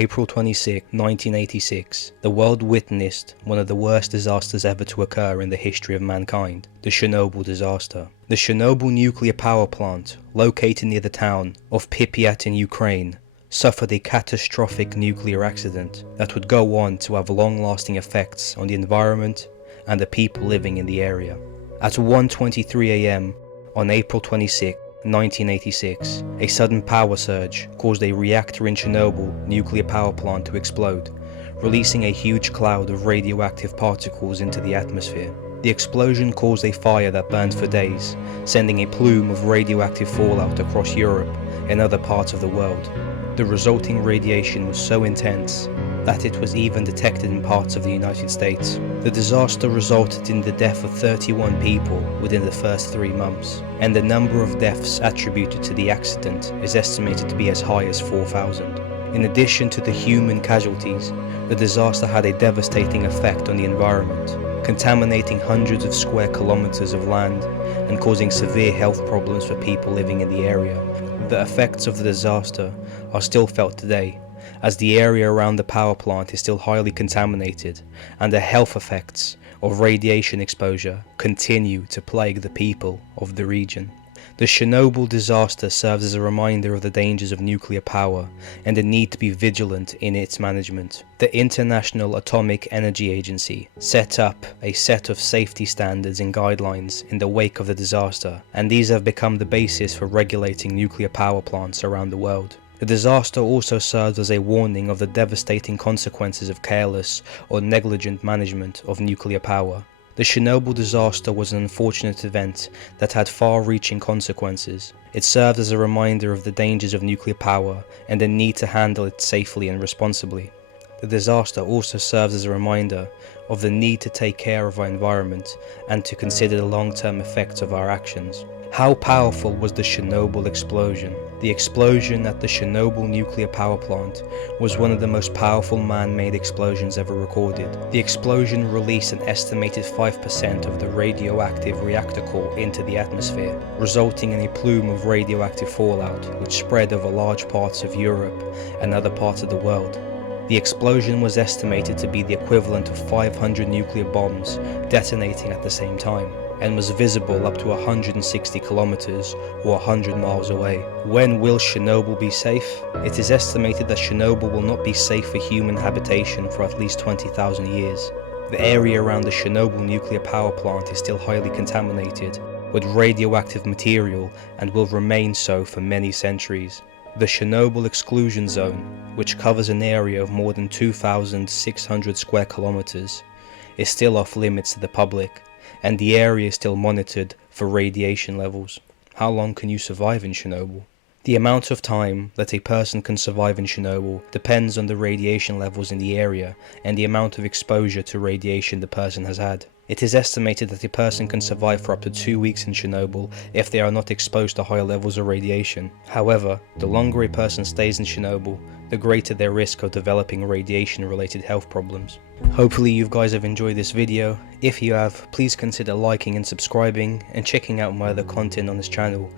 April 26, 1986, the world witnessed one of the worst disasters ever to occur in the history of mankind, the Chernobyl disaster. The Chernobyl nuclear power plant, located near the town of Pripyat in Ukraine, suffered a catastrophic nuclear accident that would go on to have long-lasting effects on the environment and the people living in the area. At 1:23 a.m. on April 26, 1986, a sudden power surge caused a reactor in Chernobyl nuclear power plant to explode, releasing a huge cloud of radioactive particles into the atmosphere. The explosion caused a fire that burned for days, sending a plume of radioactive fallout across Europe and other parts of the world. The resulting radiation was so intense that it was even detected in parts of the United States. The disaster resulted in the death of 31 people within the first 3 months, and the number of deaths attributed to the accident is estimated to be as high as 4,000. In addition to the human casualties, the disaster had a devastating effect on the environment, contaminating hundreds of square kilometers of land and causing severe health problems for people living in the area. The effects of the disaster are still felt today, as the area around the power plant is still highly contaminated, and the health effects of radiation exposure continue to plague the people of the region. The Chernobyl disaster serves as a reminder of the dangers of nuclear power and the need to be vigilant in its management. The International Atomic Energy Agency set up a set of safety standards and guidelines in the wake of the disaster, and these have become the basis for regulating nuclear power plants around the world. The disaster also serves as a warning of the devastating consequences of careless or negligent management of nuclear power. The Chernobyl disaster was an unfortunate event that had far-reaching consequences. It served as a reminder of the dangers of nuclear power and the need to handle it safely and responsibly. The disaster also serves as a reminder of the need to take care of our environment and to consider the long-term effects of our actions. How powerful was the Chernobyl explosion? The explosion at the Chernobyl nuclear power plant was one of the most powerful man-made explosions ever recorded. The explosion released an estimated 5% of the radioactive reactor core into the atmosphere, resulting in a plume of radioactive fallout which spread over large parts of Europe and other parts of the world. The explosion was estimated to be the equivalent of 500 nuclear bombs detonating at the same time, and was visible up to 160 kilometers or 100 miles away. When will Chernobyl be safe? It is estimated that Chernobyl will not be safe for human habitation for at least 20,000 years. The area around the Chernobyl nuclear power plant is still highly contaminated with radioactive material and will remain so for many centuries. The Chernobyl exclusion zone, which covers an area of more than 2,600 square kilometers, is still off limits to the public, and the area is still monitored for radiation levels. How long can you survive in Chernobyl? The amount of time that a person can survive in Chernobyl depends on the radiation levels in the area and the amount of exposure to radiation the person has had. It is estimated that a person can survive for up to 2 weeks in Chernobyl if they are not exposed to high levels of radiation. However, the longer a person stays in Chernobyl, the greater their risk of developing radiation-related health problems. Hopefully you guys have enjoyed this video. If you have, please consider liking and subscribing and checking out my other content on this channel